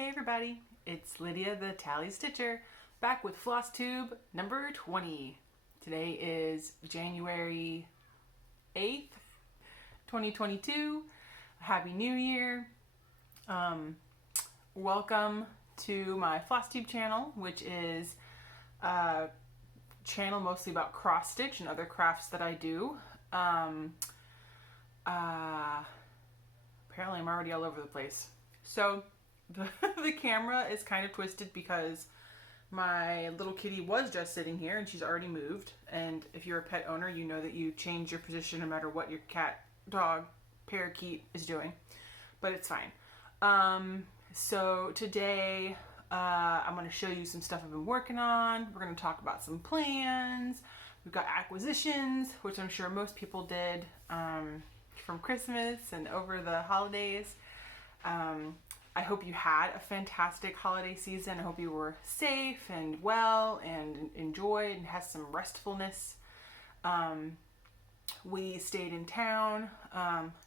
Hey everybody, it's Lydia the TallyStitcher back with Flosstube number 20. Today is January 8th, 2022. Happy New Year. Welcome to my Flosstube channel, which is a channel mostly about cross stitch and other crafts that I do. Apparently I'm already all over the place. So the camera is kind of twisted because my little kitty was just sitting here and she's already moved. And if you're a pet owner, you know that you change your position no matter what your cat, dog, parakeet is doing. But it's fine. So today I'm going to show you some stuff I've been working on. We're going to talk about some plans. We've got acquisitions, which I'm sure most people did from Christmas and over the holidays. I hope you had a fantastic holiday season. I hope you were safe and well and enjoyed and had some restfulness. We stayed in town,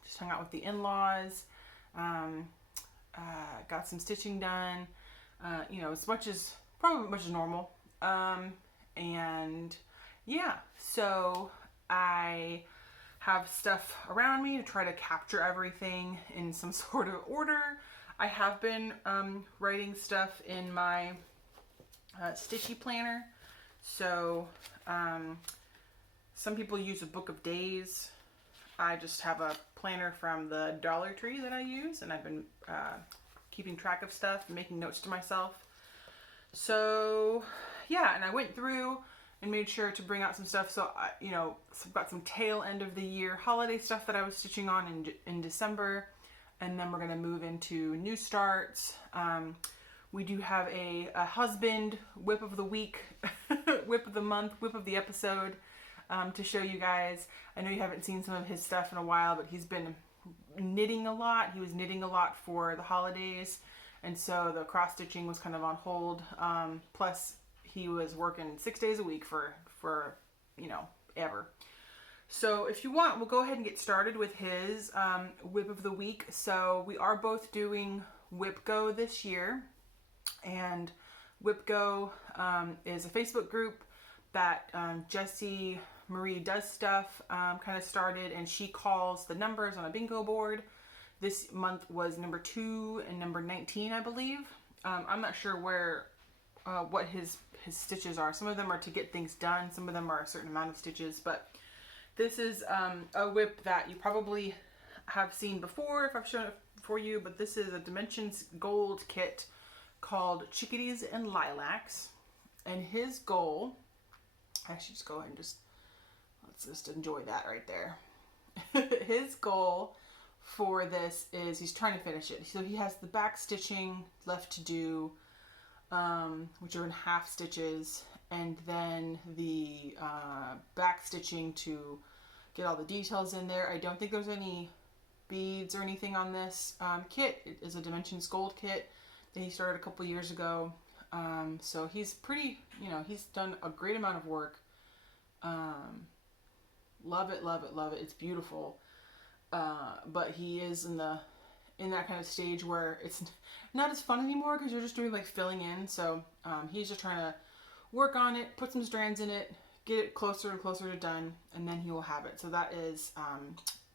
just hung out with the in-laws, got some stitching done, as much as normal. And yeah, so I have stuff around me to try to capture everything in some sort of order. I have been writing stuff in my stitchy planner. So some people use a book of days. I just have a planner from the Dollar Tree that I use, and I've been keeping track of stuff and making notes to myself. So yeah, and I went through and made sure to bring out some stuff. So I've got some tail end of the year holiday stuff that I was stitching on in December. And then we're going to move into new starts. We do have a husband whip of the week, whip of the month, whip of the episode to show you guys. I know you haven't seen some of his stuff in a while, but he's been knitting a lot. He was knitting a lot for the holidays. And so the cross stitching was kind of on hold. Plus he was working 6 days a week for ever. So if you want, we'll go ahead and get started with his whip of the week. So we are both doing WIPGO this year. And WIPGO is a Facebook group that Jessie Marie Does Stuff kind of started. And she calls the numbers on a bingo board. This month was number 2 and number 19, I believe. I'm not sure what his stitches are. Some of them are to get things done. Some of them are a certain amount of stitches. But this is a whip that you probably have seen before if I've shown it for you, but this is a Dimensions Gold kit called Chickadees and Lilacs. And his goal, I should just go ahead and let's just enjoy that right there. His goal for this is he's trying to finish it. So he has the back stitching left to do, which are in half stitches, and then the back stitching to get all the details in there. I don't think there's any beads or anything on this kit. It is a Dimensions Gold kit that he started a couple years ago. So he's pretty, he's done a great amount of work. Love it, love it, love it. It's beautiful. But he is in that kind of stage where it's not as fun anymore because you're just doing like filling in. So he's just trying to work on it, put some strands in it, get it closer and closer to done, and then he will have it. So that is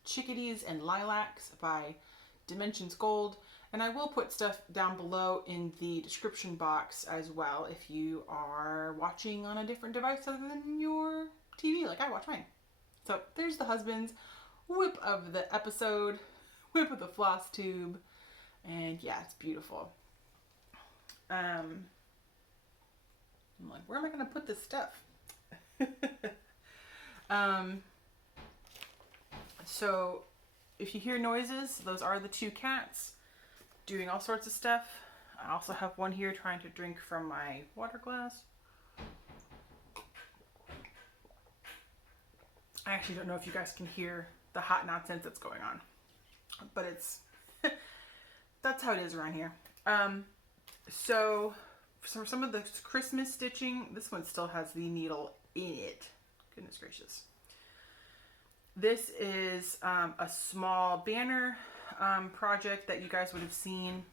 Chickadees and Lilacs by Dimensions Gold. And I will put stuff down below in the description box as well if you are watching on a different device other than your TV like I watch mine. So there's the husband's whip of the episode, whip of the floss tube, and yeah, it's beautiful. I'm like, where am I going to put this stuff? So if you hear noises, those are the 2 cats doing all sorts of stuff. I also have one here trying to drink from my water glass. I actually don't know if you guys can hear the hot nonsense that's going on, but it's that's how it is around here. So for some of the Christmas stitching, this one still has the needle in it. Goodness gracious. This is a small banner project that you guys would have seen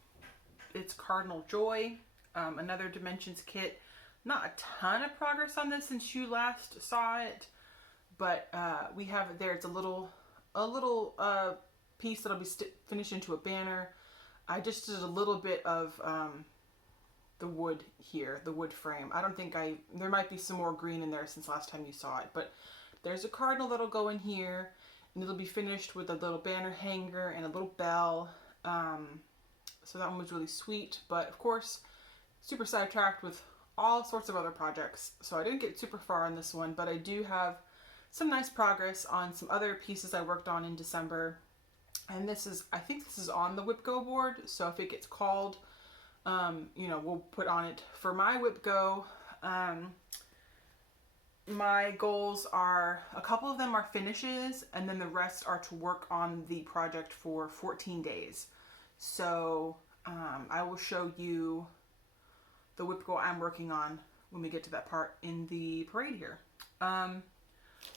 It's Cardinal Joy, another Dimensions kit. Not a ton of progress on this since you last saw it, but we have it there. It's a little piece that'll be finished into a banner. I just did a little bit of the wood here, the wood frame. I don't think there might be some more green in there since last time you saw it, but there's a cardinal that'll go in here, and it'll be finished with a little banner hanger and a little bell. So that one was really sweet, but of course, super sidetracked with all sorts of other projects. So I didn't get super far on this one, but I do have some nice progress on some other pieces I worked on in December. And I think this is on the WIPGO board. So if it gets called, you know, we'll put on it. For my WIPGO, my goals are, a couple of them are finishes, and then the rest are to work on the project for 14 days. So I will show you the WIPGO I'm working on when we get to that part in the parade here.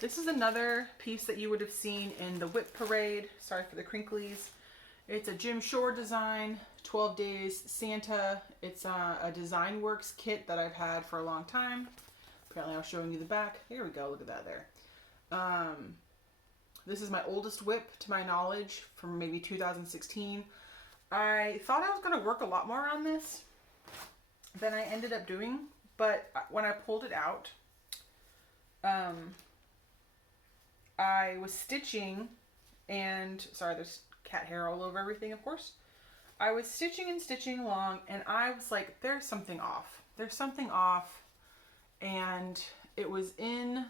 This is another piece that you would have seen in the WIP parade. Sorry for the crinklies. It's a Jim Shore design, 12 Days Santa. It's a Design Works kit that I've had for a long time. Apparently I was showing you the back. Here we go, look at that there. This is my oldest WIP to my knowledge from maybe 2016. I thought I was going to work a lot more on this than I ended up doing, but when I pulled it out, I was stitching, and sorry, there's cat hair all over everything, of course. I was stitching and stitching along, and I was like, there's something off. There's something off, and it was in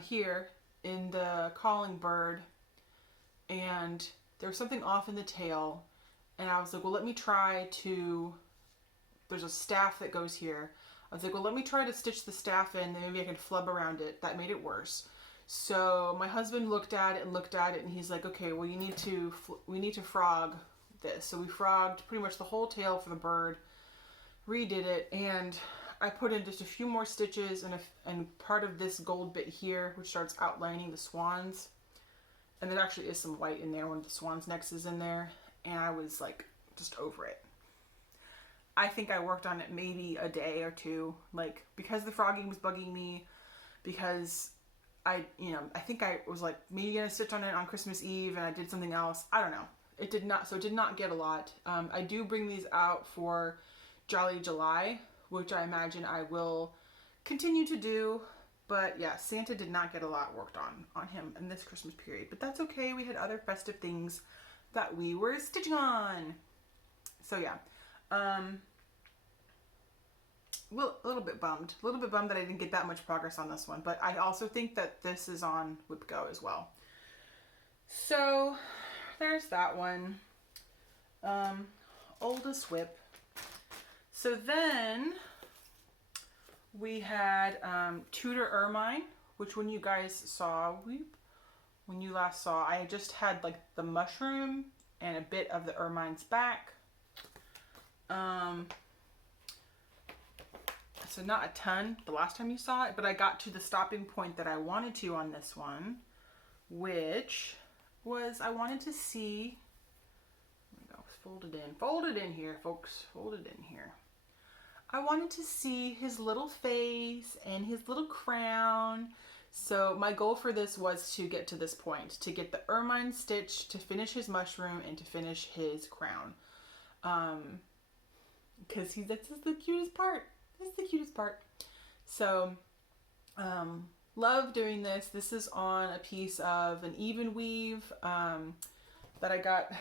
here in the calling bird, and there was something off in the tail, and I was like, well, let me try to, there's a staff that goes here. I was like, well, let me try to stitch the staff in, and maybe I can flub around it. That made it worse. So my husband looked at it, and he's like, okay, well, we need to frog this. So we frogged pretty much the whole tail for the bird, redid it, and I put in just a few more stitches and part of this gold bit here, which starts outlining the swans. And there actually is some white in there when the swan's necks is in there. And I was like, just over it. I think I worked on it maybe a day or two, like, because the frogging was bugging me, because I think I was like maybe gonna stitch on it on Christmas Eve, and I did something else. I don't know. It did not get a lot. I do bring these out for Jolly July, which I imagine I will continue to do. But yeah, Santa did not get a lot worked on him in this Christmas period. But that's okay. We had other festive things that we were stitching on. So yeah. Well, a little bit bummed that I didn't get that much progress on this one, but I also think that this is on WIPGO as well. So there's that one. Oldest WIP. So then we had Tudor Ermine, which when you guys saw, when you last saw, I just had like the mushroom and a bit of the ermine's back. So not a ton the last time you saw it, but I got to the stopping point that I wanted to on this one, which was I wanted to see, there we go, folded in here, folks, folded in here. I wanted to see his little face and his little crown. So my goal for this was to get to this point, to get the ermine stitch, to finish his mushroom, and to finish his crown. Because that's the cutest part. That's the cutest part. So, love doing this. This is on a piece of an evenweave that I got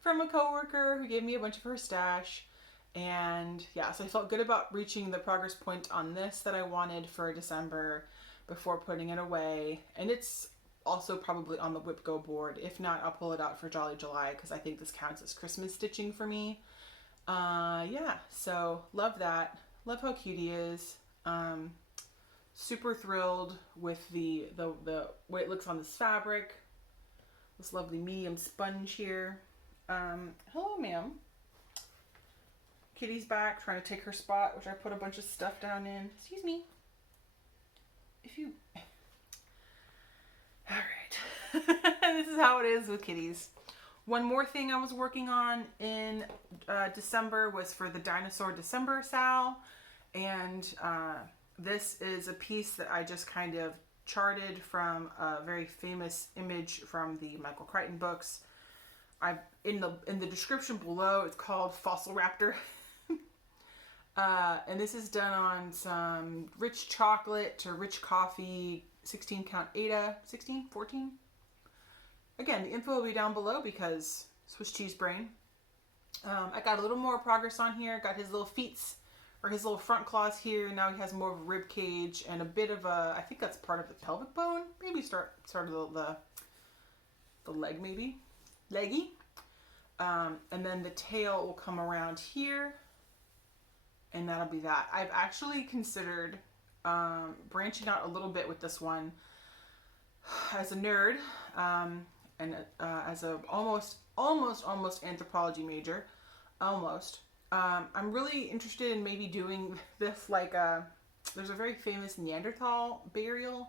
from a coworker who gave me a bunch of her stash. And yeah, so I felt good about reaching the progress point on this that I wanted for December before putting it away. And it's also probably on the WIPGO board. If not, I'll pull it out for Jolly July because I think this counts as Christmas stitching for me. Yeah, so love that. Love how cute he is. Super thrilled with the way it looks on this fabric. This lovely medium sponge here. Hello, ma'am. Kitty's back trying to take her spot, which I put a bunch of stuff down in. Excuse me. Alright. This is how it is with kitties. One more thing I was working on in December was for the Dinosaur December Sal, and this is a piece that I just kind of charted from a very famous image from the Michael Crichton books. In the description below, it's called Fossilraptor. And this is done on some rich chocolate or rich coffee, 16 count Ada, 16, 14? Again, the info will be down below because Swiss cheese brain. I got a little more progress on here. Got his little feets, or his little front claws here. Now he has more of a rib cage and a bit of a, I think that's part of the pelvic bone. Maybe start of the leg, maybe. Leggy. And then the tail will come around here. And that'll be that. I've actually considered branching out a little bit with this one as a nerd. And as a almost anthropology major, almost. I'm really interested in maybe doing this like there's a very famous Neanderthal burial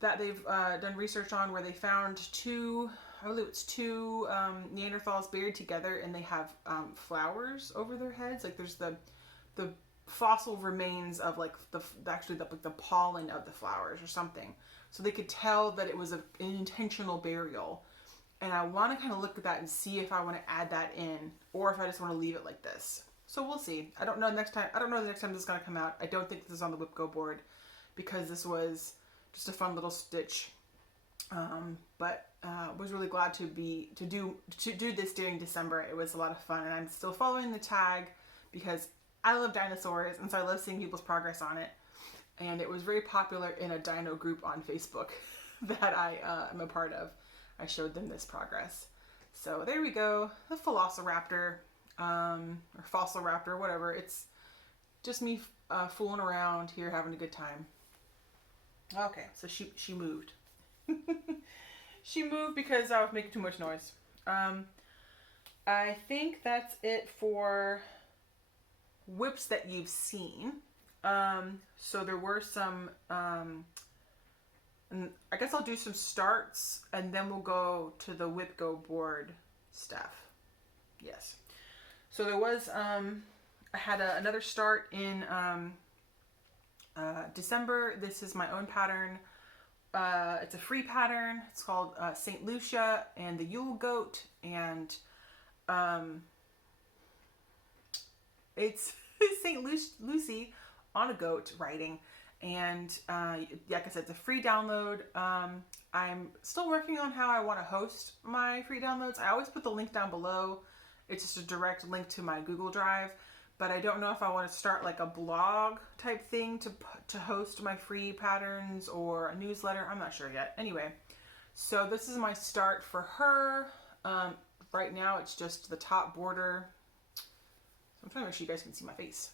that they've done research on where they found two Neanderthals buried together, and they have flowers over their heads. Like there's the fossil remains of like the pollen of the flowers or something. So they could tell that it was an intentional burial. And I want to kind of look at that and see if I want to add that in or if I just want to leave it like this. So we'll see. I don't know the next time this is going to come out. I don't think this is on the WIPGO board because this was just a fun little stitch. But was really glad to do this during December. It was a lot of fun, and I'm still following the tag because I love dinosaurs, and so I love seeing people's progress on it. And it was very popular in a dino group on Facebook that I am a part of. I showed them this progress. So there we go, the Fossilraptor, or Fossilraptor, whatever. It's just me fooling around here, having a good time. Okay, so she moved. She moved because I was making too much noise. I think that's it for WIPs that you've seen. So there were some, and I guess I'll do some starts and then we'll go to the WIPGO board stuff. Yes. So there was, I had another start in December. This is my own pattern. It's a free pattern. It's called St. Lucia and the Yule goat, and it's St. Lucy on a goat writing, and like I said, it's a free download. I'm still working on how I want to host my free downloads. I always put the link down below. It's just a direct link to my Google Drive, but I don't know if I want to start like a blog type thing to host my free patterns or a newsletter. I'm not sure yet. Anyway, so this is my start for her. Right now it's just the top border. I'm trying to make sure you guys can see my face.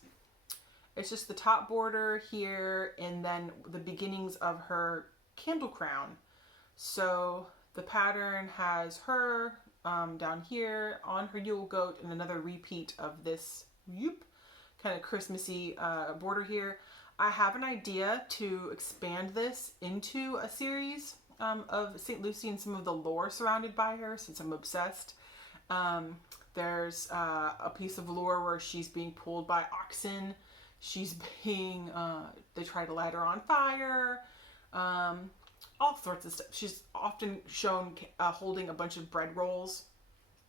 It's just the top border here and then the beginnings of her candle crown. So the pattern has her down here on her Yule goat and another repeat of this kind of Christmassy border here. I have an idea to expand this into a series of St. Lucy and some of the lore surrounded by her, since I'm obsessed. There's a piece of lore where she's being pulled by oxen. She's being, they try to light her on fire. All sorts of stuff. She's often shown holding a bunch of bread rolls.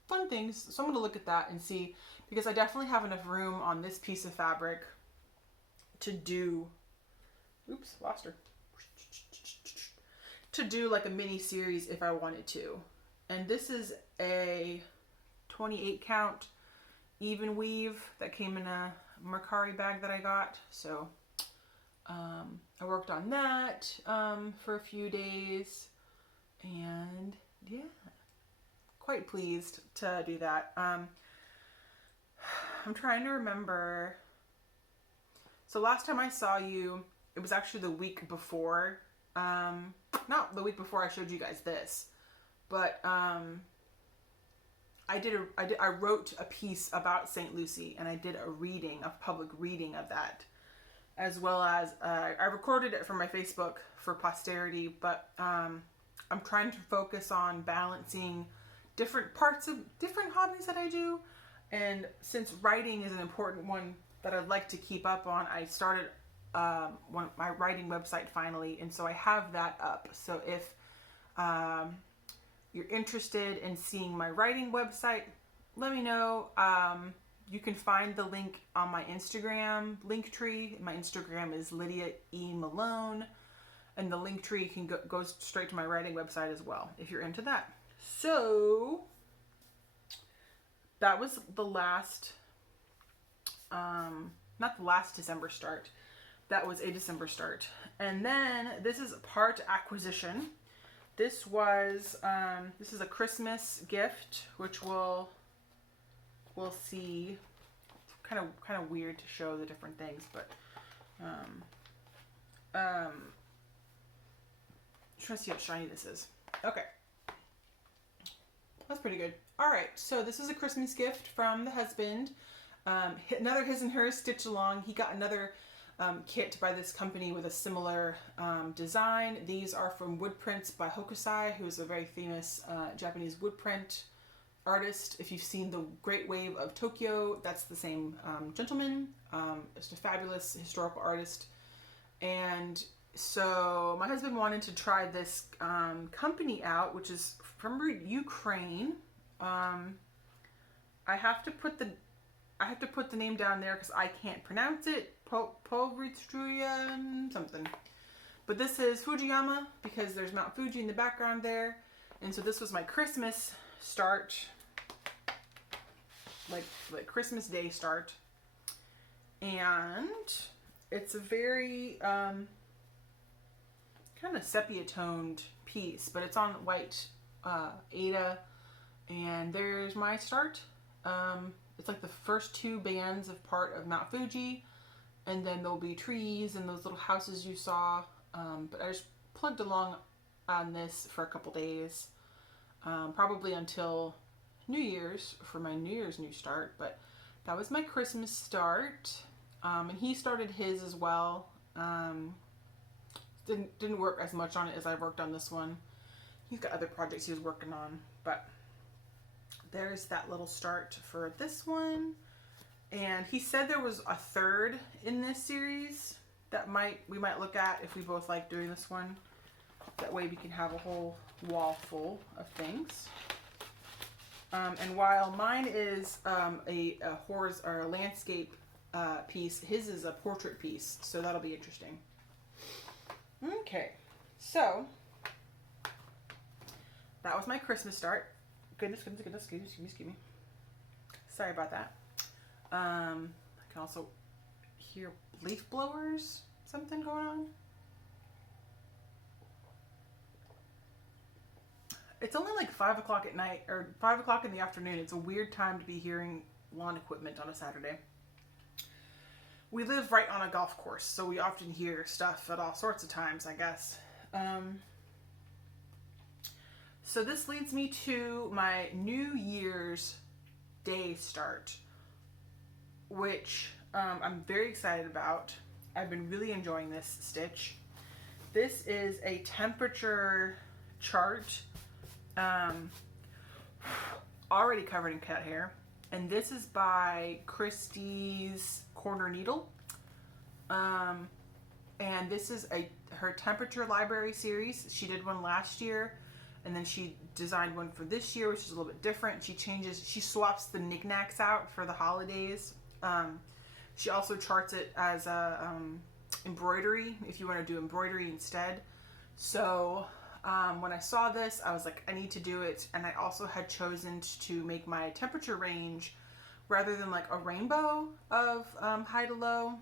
Fun things. So I'm going to look at that and see, because I definitely have enough room on this piece of fabric to do, oops, lost her, to do like a mini series if I wanted to. And this is a 28 count even weave that came in a Mercari bag that I got. So I worked on that for a few days, and yeah, quite pleased to do that. I'm trying to remember. So last time I saw you, it was actually the week before. Not the week before I showed you guys this, but I wrote a piece about St. Lucy, and I did a public reading of that, as well as I recorded it for my Facebook for posterity. But I'm trying to focus on balancing different parts of different hobbies that I do. And since writing is an important one that I'd like to keep up on, I started my writing website finally, and so I have that up. So if you're interested in seeing my writing website, let me know. You can find the link on my Instagram link tree. My Instagram is Lydia E. Malone, and the link tree can go straight to my writing website as well if you're into that. So that was the last, not the last December start. That was a December start. And then this is part acquisition. This was, this is a Christmas gift, which we'll see. It's kind of weird to show the different things, but, trying to see how shiny this is. Okay. That's pretty good. All right, so this is a Christmas gift from the husband. Another his and hers stitch along. He got another kit by this company with a similar design. These are from wood prints by Hokusai, who's a very famous Japanese wood print artist. If you've seen the Great Wave of Tokyo, that's the same gentleman. Just a fabulous historical artist. And so my husband wanted to try this company out, which is from Ukraine. I have to put the name down there because I can't pronounce it. Povitrulya something. But this is Fujiyama because there's Mount Fuji in the background there. And so this was my Christmas start. Like Christmas Day start. And it's a very kind of sepia toned piece, but it's on white Ada. And there's my start. It's like the first two bands of part of Mount Fuji, and then there'll be trees and those little houses you saw. But I just plugged along on this for a couple days, probably until New Year's for my New Year's new start. But that was my Christmas start, and he started his as well. Didn't work as much on it as I worked on this one. He's got other projects he was working on, but there's that little start for this one. And he said there was a third in this series that we might look at if we both like doing this one. That way we can have a whole wall full of things. And while mine is a horse or a landscape piece, his is a portrait piece, so that'll be interesting. Okay, so that was my Christmas start. Goodness, excuse me. Sorry about that. I can also hear leaf blowers, something going on. It's only like 5 o'clock at night, or 5 o'clock in the afternoon. It's a weird time to be hearing lawn equipment on a Saturday. We live right on a golf course, so we often hear stuff at all sorts of times, I guess. So this leads me to my New Year's Day start, which I'm very excited about. I've been really enjoying this stitch. This is a temperature chart, already covered in cat hair, and this is by Kristi's Corner Needle, and this is her temperature library series. She did one last year, and then she designed one for this year, which is a little bit different. She swaps the knickknacks out for the holidays. She also charts it as a embroidery, if you want to do embroidery instead. So when I saw this, I was like, I need to do it. And I also had chosen to make my temperature range, rather than like a rainbow of high to low,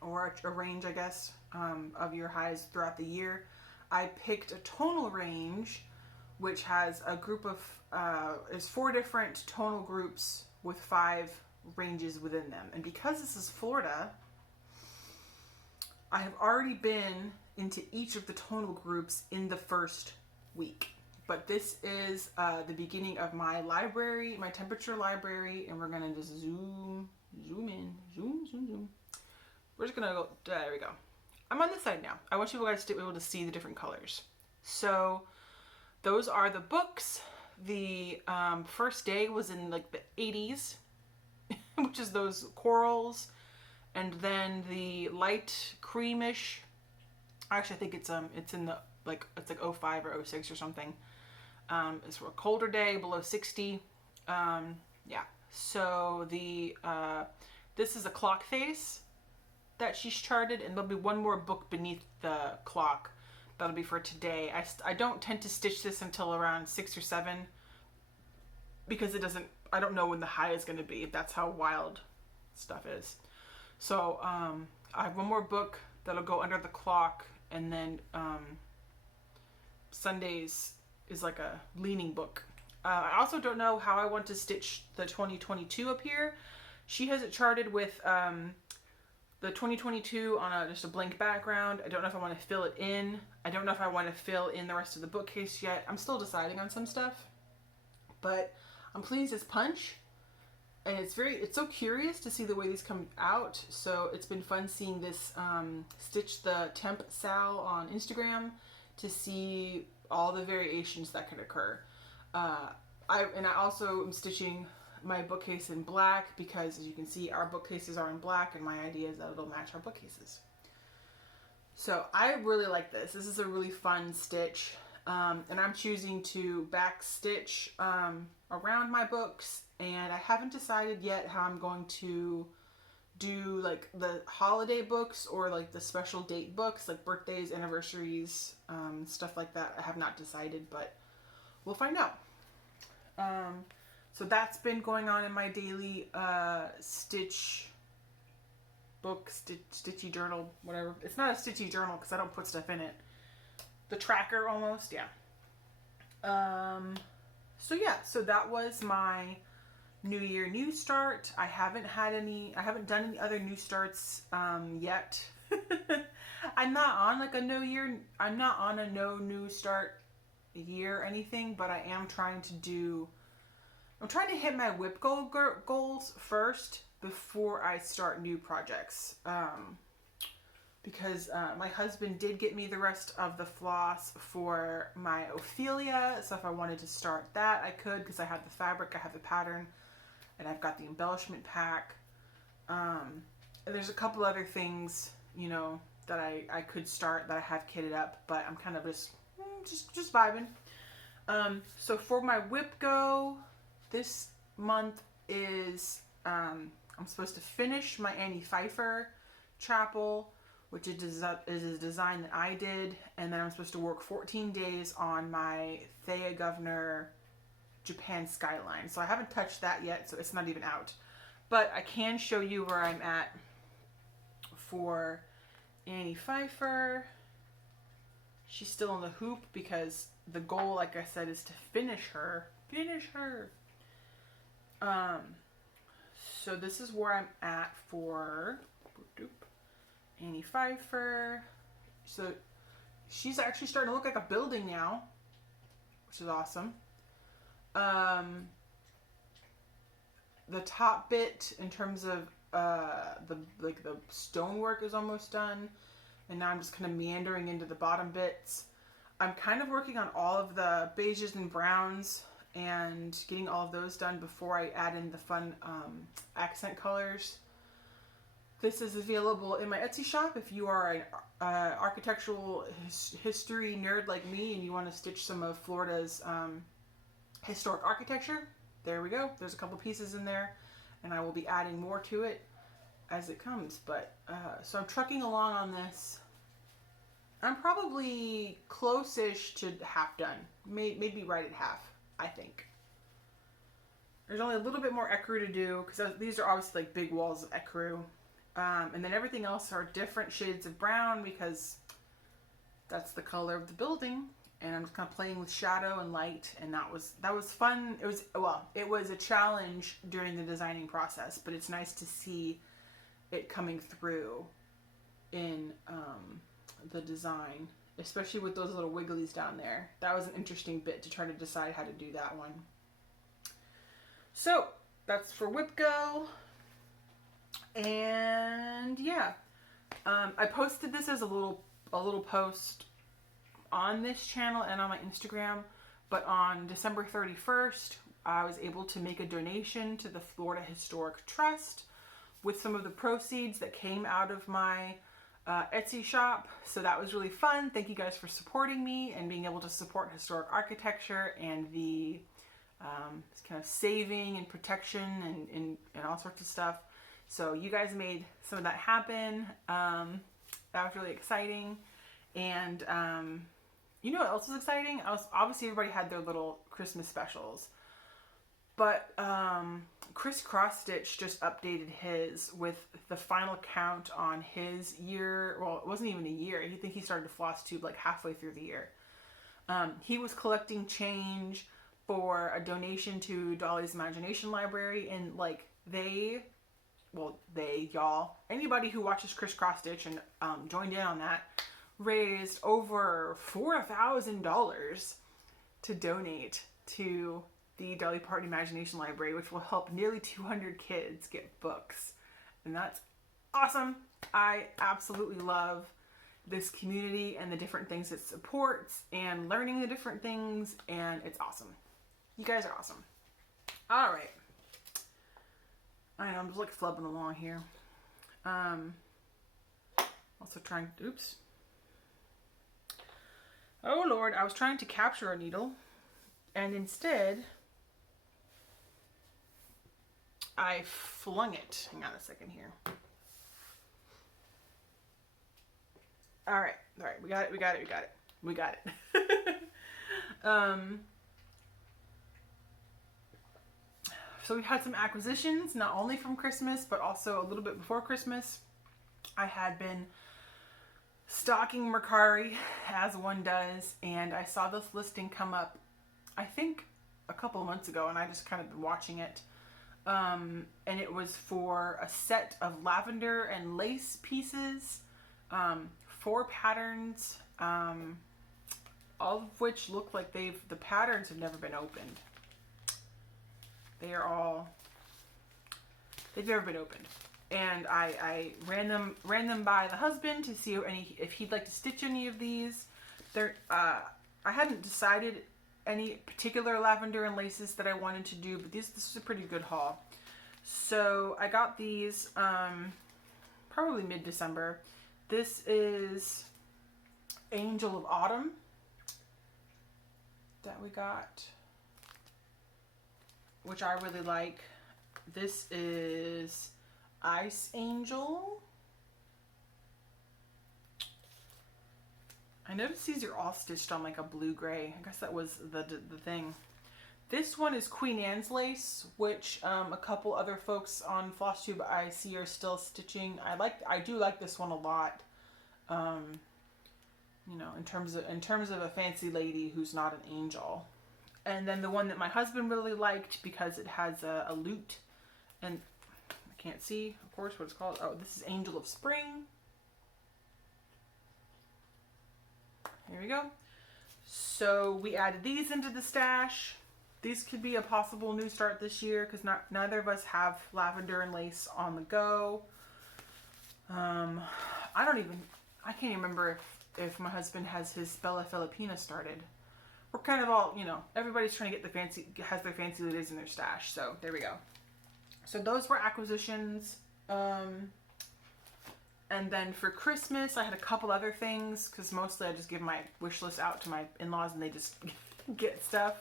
or a range, I guess, of your highs throughout the year. I picked a tonal range, which has a group of, there's 4 different tonal groups with 5 ranges within them. And because this is Florida, I have already been into each of the tonal groups in the first week. But this is the beginning of my library, my temperature library, and we're gonna just zoom in. We're just gonna go, there we go. I'm on this side now. I want you guys to be able to see the different colors. So those are the books The first day was in like the 80s, which is those corals, and then the light creamish. Actually, I think it's in the like it's like 05 or 06 or something. It's a colder day, below 60. Yeah. So the this is a clock face that she's charted, and there'll be one more book beneath the clock. That'll be for today. I don't tend to stitch this until around 6 or 7 because I don't know when the high is going to be. That's how wild stuff is. So I have one more book that'll go under the clock, and then Sundays is like a leaning book. I also don't know how I want to stitch the 2022 up here. She has it charted with the 2022 on just a blank background. I don't know if I want to fill it in. I don't know if I want to fill in the rest of the bookcase yet. I'm still deciding on some stuff, but I'm pleased as punch. And it's so curious to see the way these come out. So it's been fun seeing this Stitch the Temp Sal on Instagram to see all the variations that could occur. I also am stitching my bookcase in black because, as you can see, our bookcases are in black, and my idea is that it'll match our bookcases. So I really like this. This is a really fun stitch, and I'm choosing to back stitch around my books, and I haven't decided yet how I'm going to do like the holiday books or like the special date books, like birthdays, anniversaries, stuff like that. I have not decided, but we'll find out. So that's been going on in my daily stitch book, stitchy journal, whatever. It's not a stitchy journal because I don't put stuff in it. The tracker almost, yeah. So that was my New Year new start. I haven't done any other new starts yet. I'm not on a no new start year or anything, but I am trying to hit my WIPGO goals first before I start new projects. Because my husband did get me the rest of the floss for my Ophelia, so if I wanted to start that, I could, because I have the fabric, I have the pattern, and I've got the embellishment pack. And there's a couple other things, that I could start that I have kitted up, but I'm kind of just vibing. So for my WIPGO, this month is, I'm supposed to finish my Annie Pfeiffer chapel, which is a design that I did, and then I'm supposed to work 14 days on my Thea Governor Japan skyline. So I haven't touched that yet, so it's not even out. But I can show you where I'm at for Annie Pfeiffer. She's still in the hoop because the goal, like I said, is to finish her. So this is where I'm at for Annie Pfeiffer. So she's actually starting to look like a building now, which is awesome. The top bit in terms of the stonework is almost done, and now I'm just kind of meandering into the bottom bits. I'm kind of working on all of the beiges and browns and getting all of those done before I add in the fun accent colors. This is available in my Etsy shop if you are an architectural history nerd like me and you want to stitch some of Florida's historic architecture. There we go. There's a couple pieces in there, and I will be adding more to it as it comes. But so I'm trucking along on this. I'm probably close-ish to half done. Maybe right at half, I think. There's only a little bit more ecru to do because these are obviously like big walls of ecru. And then everything else are different shades of brown because that's the color of the building. And I'm just kind of playing with shadow and light, and that was fun. It was a challenge during the designing process, but it's nice to see it coming through in the design, especially with those little wigglies down there. That was an interesting bit to try to decide how to do that one. So that's for WIPGO. And yeah, I posted this as a little post on this channel and on my Instagram, But on December 31st, I was able to make a donation to the Florida Historic Trust with some of the proceeds that came out of my Etsy shop. So that was really fun. Thank you guys for supporting me and being able to support historic architecture and the kind of saving and protection and all sorts of stuff. So you guys made some of that happen. That was really exciting. And you know what else was exciting? Obviously everybody had their little Christmas specials. But Chris Cross-Stitch just updated his with the final count on his year. Well, it wasn't even a year. I think he started Flosstube like halfway through the year. He was collecting change for a donation to Dolly's Imagination Library, and like y'all, anybody who watches Chris Cross-Stitch and joined in on that, raised over $4,000 to donate to the Dolly Parton Imagination Library, which will help nearly 200 kids get books. And that's awesome. I absolutely love this community and the different things it supports and learning the different things, and it's awesome. You guys are awesome. All right. I know, I'm just like flubbing along here. Also trying, oops. Oh Lord, I was trying to capture a needle, and instead I flung it. Hang on a second here. All right, we got it. So we had some acquisitions, not only from Christmas, but also a little bit before Christmas. I had been stalking Mercari, as one does, and I saw this listing come up, I think a couple of months ago, and I just kind of been watching it. And it was for a set of lavender and lace pieces, 4 patterns, all of which look like the patterns have never been opened. They've never been opened. And I ran them by the husband to see if he'd like to stitch any of these. I hadn't decided any particular lavender and laces that I wanted to do, but this is a pretty good haul. So I got these probably mid-December. This is Angel of Autumn that we got, which I really like. This is Ice Angel. I noticed these are all stitched on like a blue-gray. I guess that was the thing. This one is Queen Anne's lace, which a couple other folks on Flosstube I see are still stitching. I do like this one a lot. You know, in terms of a fancy lady who's not an angel. And then the one that my husband really liked because it has a lute, and I can't see, of course, what it's called. Oh, this is Angel of Spring. Here we go. So we added these into the stash. These could be a possible new start this year because neither of us have lavender and lace on the go. I can't even remember if my husband has his Bella Filipina started. We're kind of all, you know, everybody's trying to get has their fancy ladies in their stash. So there we go. So those were acquisitions. And then for Christmas, I had a couple other things because mostly I just give my wish list out to my in-laws and they just get stuff.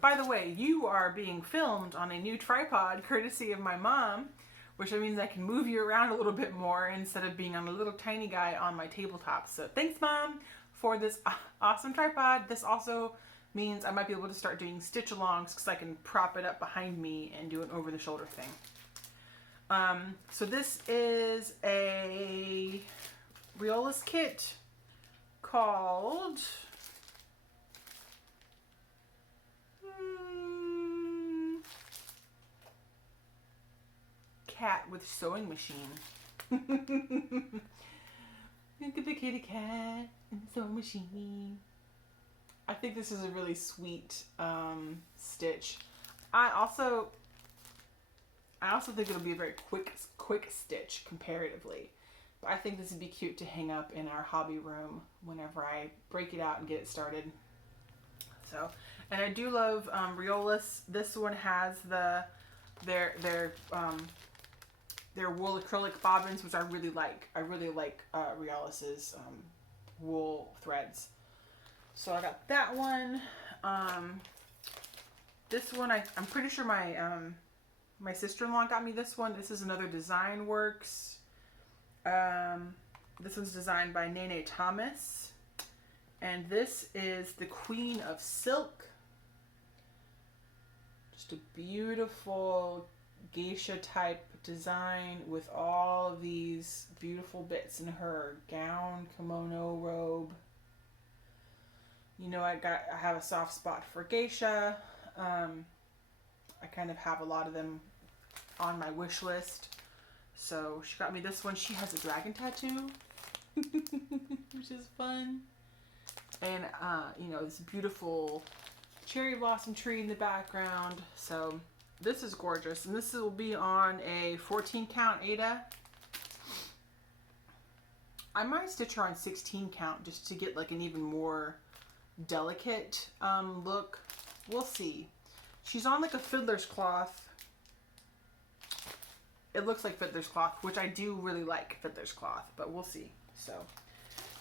By the way, you are being filmed on a new tripod courtesy of my mom, which means I can move you around a little bit more instead of being on a little tiny guy on my tabletop. So thanks, Mom, for this awesome tripod. This also means I might be able to start doing stitch-alongs because I can prop it up behind me and do an over-the-shoulder thing. So this is a Riolis kit called Cat with Sewing Machine. Look at the kitty cat and the sewing machine. I think this is a really sweet stitch. I also think it'll be a very quick stitch comparatively. But I think this would be cute to hang up in our hobby room whenever I break it out and get it started. So So, and I do love Riolis. This one has their wool acrylic bobbins, which I really like. I really like Riolis's wool threads. So I got that one. This one, I'm pretty sure my sister-in-law got me this one. This is another Design Works. This one's designed by Nene Thomas. And this is the Queen of Silk. Just a beautiful geisha type design with all of these beautiful bits in her gown, kimono, robe. You know, I have a soft spot for geisha. I kind of have a lot of them on my wish list. So she got me this one. She has a dragon tattoo, which is fun. And, you know, this beautiful cherry blossom tree in the background. So this is gorgeous. And this will be on a 14 count Aida. I might stitch her on 16 count just to get like an even more delicate look. We'll see. She's on like a fiddler's cloth. It looks like fiddler's cloth, which I do really like fiddler's cloth, but we'll see. So,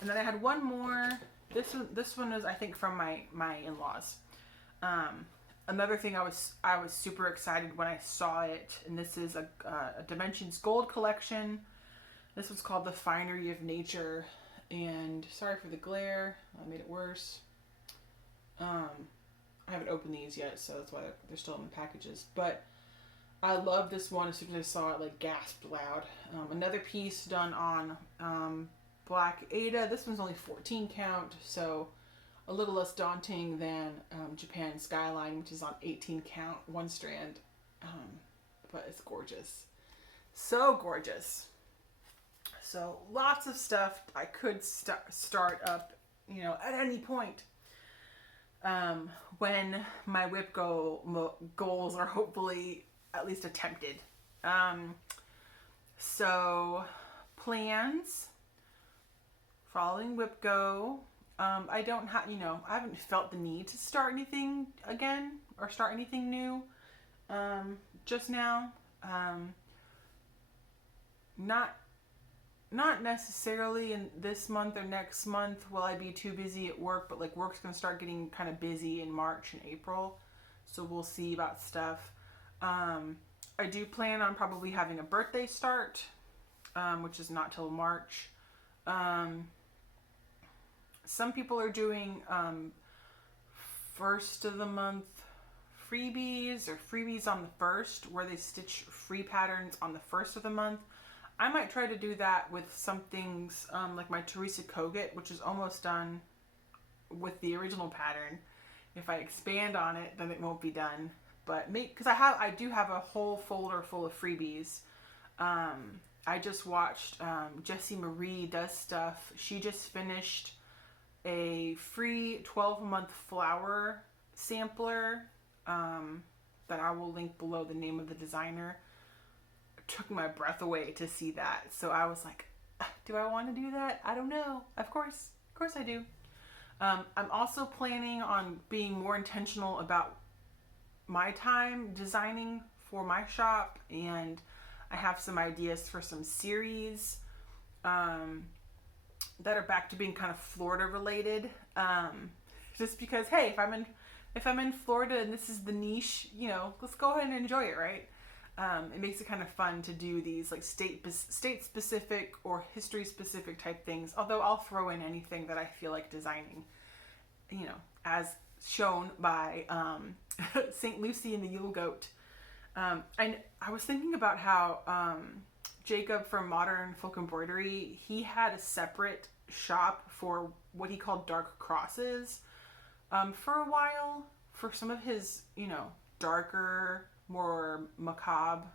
and then I had one more. This one is, I think, from my in-laws. Another thing I was super excited when I saw it, and this is a Dimensions Gold collection. This one's called the Finery of Nature, and sorry for the glare, I made it worse. I haven't opened these yet, so that's why they're still in the packages. But I love this one. As soon as I saw it, like, gasped loud. Another piece done on black Aida. This one's only 14 count, so a little less daunting than Japan Skyline, which is on 18 count, one strand. But it's gorgeous. So gorgeous. So lots of stuff I could start up, you know, at any point. When my WIPGO goals are hopefully at least attempted. So plans following WIPGO. I don't have, you know, I haven't felt the need to start anything again or start anything new just now. Not necessarily in this month or next month will I be too busy at work, but like work's gonna start getting kind of busy in March and April, so we'll see about stuff. I do plan on probably having a birthday start, which is not till March. Some people are doing first of the month freebies or freebies on the first, where they stitch free patterns on the first of the month. I might try to do that with some things like my Teresa Kogut, which is almost done with the original pattern. If I expand on it, then it won't be done. But because I do have a whole folder full of freebies. I just watched Jessie Marie Does Stuff. She just finished a free 12-month flower sampler that I will link below the name of the designer. Took my breath away to see that. So I was like, do I want to do that? I don't know. Of course I do. I'm also planning on being more intentional about my time designing for my shop, and I have some ideas for some series that are back to being kind of Florida related. Just because, hey, if I'm in Florida and this is the niche, you know, let's go ahead and enjoy it, right? It makes it kind of fun to do these like state-specific or history-specific type things. Although I'll throw in anything that I feel like designing, you know, as shown by St. Lucy and the Yule Goat. I was thinking about how Jacob from Modern Folk Embroidery, he had a separate shop for what he called dark crosses for a while, for some of his, you know, darker, more macabre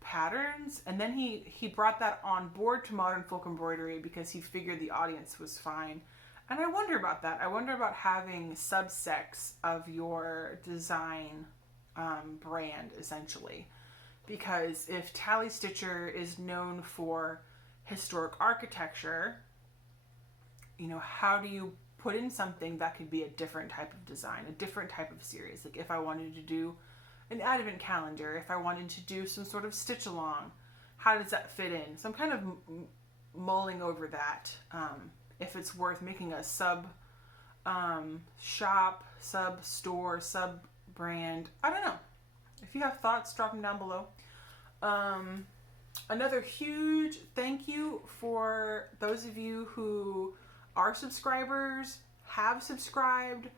patterns, and then he brought that on board to Modern Folk Embroidery because he figured the audience was fine. And I wonder about that. I wonder about having subsects of your design brand, essentially, because if TallyStitcher is known for historic architecture, you know, how do you put in something that could be a different type of design, a different type of series. Like if I wanted to do an advent calendar, if I wanted to do some sort of stitch along, how does that fit in? So I'm kind of mulling over that. If it's worth making a sub shop, sub store, sub brand. I don't know. If you have thoughts, drop them down below. Another huge thank you for those of you who are subscribers, have subscribed.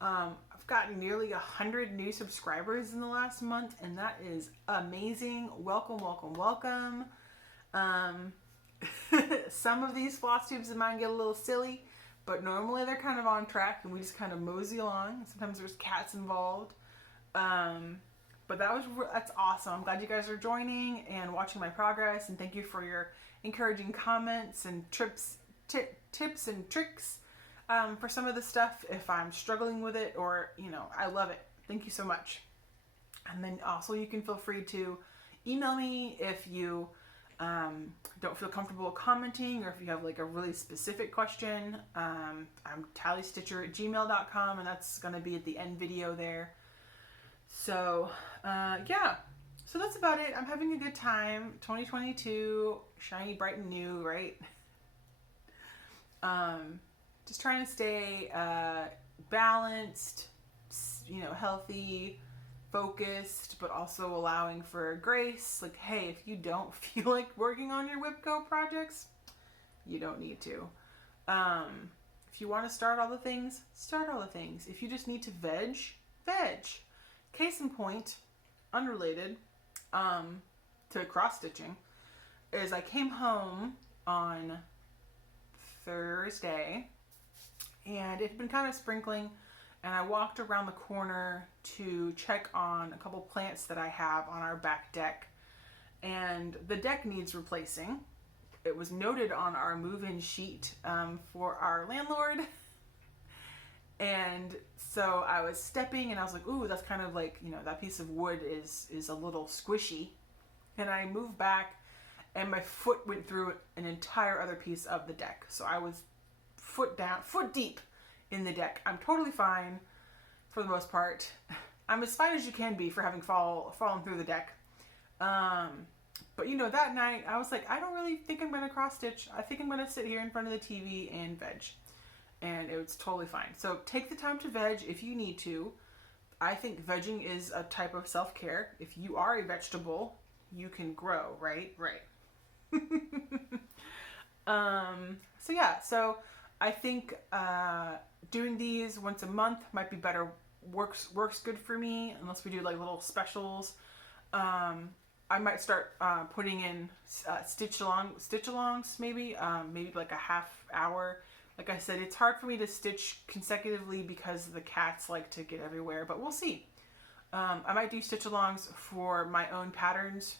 I've gotten nearly 100 new subscribers in the last month, and that is amazing. Welcome, welcome, welcome. Some of these floss tubes of mine get a little silly, but normally they're kind of on track and we just kind of mosey along. Sometimes there's cats involved. But that's awesome. I'm glad you guys are joining and watching my progress, and thank you for your encouraging comments and tips and tricks for some of the stuff if I'm struggling with it, or I love it. Thank you so much. And then also you can feel free to email me if you don't feel comfortable commenting, or if you have like a really specific question. I'm TallyStitcher@gmail.com, and that's going to be at the end video there. So yeah, so that's about it. I'm having a good time. 2022, shiny, bright, and new, right? Just trying to stay balanced, healthy, focused, but also allowing for grace. Like, hey, if you don't feel like working on your WIPGO projects, you don't need to. If you want to start all the things, start all the things. If you just need to veg. Case in point, unrelated to cross stitching, is I came home on Thursday and it had been kind of sprinkling, and I walked around the corner to check on a couple plants that I have on our back deck, and the deck needs replacing. It was noted on our move-in sheet for our landlord. And so I was stepping and I was like, ooh, that's kind of like, that piece of wood is a little squishy. And I moved back and my foot went through an entire other piece of the deck. So I was foot deep in the deck. I'm totally fine for the most part. I'm as fine as you can be for having fallen through the deck. But that night I was like, I don't really think I'm going to cross stitch. I think I'm going to sit here in front of the TV and veg. And it was totally fine. So take the time to veg if you need to. I think vegging is a type of self-care. If you are a vegetable, you can grow, right? Right. So yeah, so I think doing these once a month might be better. Works good for me, unless we do like little specials. I might start putting in stitch alongs maybe like a half hour. Like I said, it's hard for me to stitch consecutively because the cats like to get everywhere, but we'll see. I might do stitch alongs for my own patterns.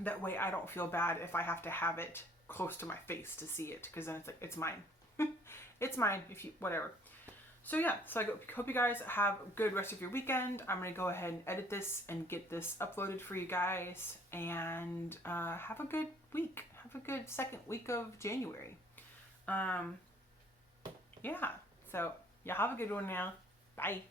That way I don't feel bad if I have to have it close to my face to see it, because then it's like, it's mine. It's mine, whatever. So yeah, so I hope you guys have a good rest of your weekend. I'm going to go ahead and edit this and get this uploaded for you guys, and have a good week. Have a good second week of January. Yeah, so y'all have a good one now. Bye.